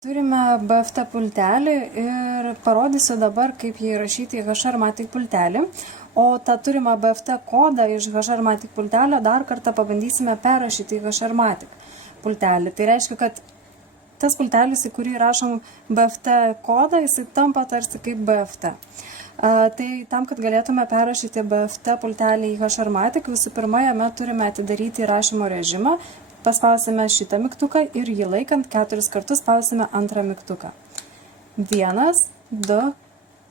Turime BFT pultelį ir parodysiu dabar, kaip jį įrašyti į HRmatic pultelį. O tą turimą BFT kodą iš HRmatic pultelio dar kartą pabandysime perrašyti į HRmatic pultelį. Tai reiškia, kad tas pultelis, į kurį rašom BFT kodą, jisai tampa tarsi kaip BFT. Tai tam, kad galėtume perrašyti BFT pultelį į HRmatic, visų pirma, jame turime atidaryti įrašymo režimą. Paspausime šitą mygtuką ir jį laikant 4 kartus spausime antrą mygtuką. 1, 2,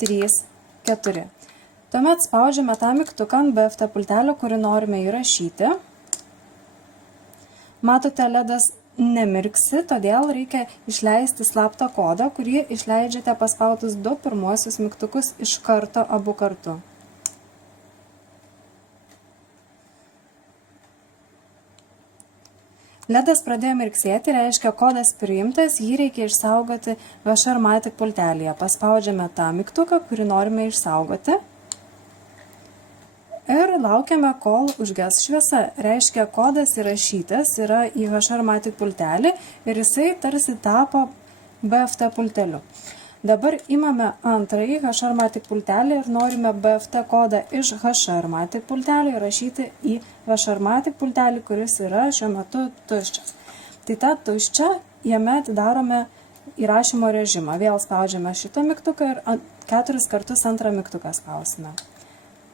3, 4. Tuomet spaudžiame tą mygtuką ant BFT pultelio, kurį norime įrašyti. Matote, LEDas nemirksi, todėl reikia išleisti slaptą kodą, kurį išleidžiate paspaudus 2 pirmuosius mygtukus iš karto abu kartu. LEDas pradėjo mirksėti, reiškia kodas priimtas, jį reikia išsaugoti HRmatic pultelėje. Paspaudžiame tą mygtuką, kurį norime išsaugoti. Ir laukiame, kol užges šviesa. Reiškia, kodas įrašytas yra į HRmatic pultelį ir jisai tarsi tapo BFT pulteliu. Dabar imame antrąjį HRmatic pultelį ir norime BFT kodą iš HRmatic pultelio įrašyti į HRmatic pultelį, kuris yra šiuo metu tuščias. Tai tą tuščią jame atidarome įrašymo režimą. Vėl spaudžiame šitą mygtuką ir 4 kartus antrą mygtuką spausime.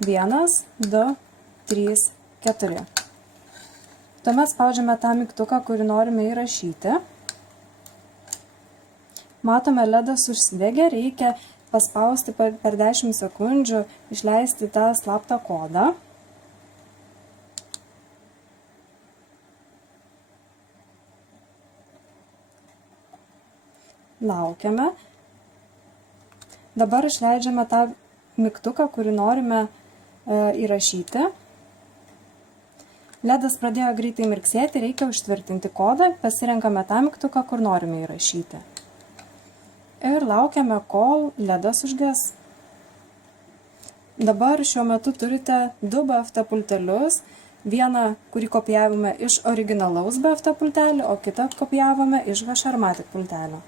1, 2, 3, 4. Tuomet spaudžiame tą mygtuką, kurį norime įrašyti. Matome, LEDas užsidegė, reikia paspausti per 10 sekundžių, išleisti tą slaptą kodą. Laukiame. Dabar išleidžiame tą mygtuką, kurį norime įrašyti. LEDas pradėjo greitai mirksėti, reikia užtvirtinti kodą, pasirenkame tą mygtuką, kur norime įrašyti. Ir laukiame, kol LEDas užges. Dabar šiuo metu turite 2 BFT pultelius. Vieną, kurį kopijavome iš originalaus BFT pultelio, o kitą kopijavome iš HRmatic pultelio.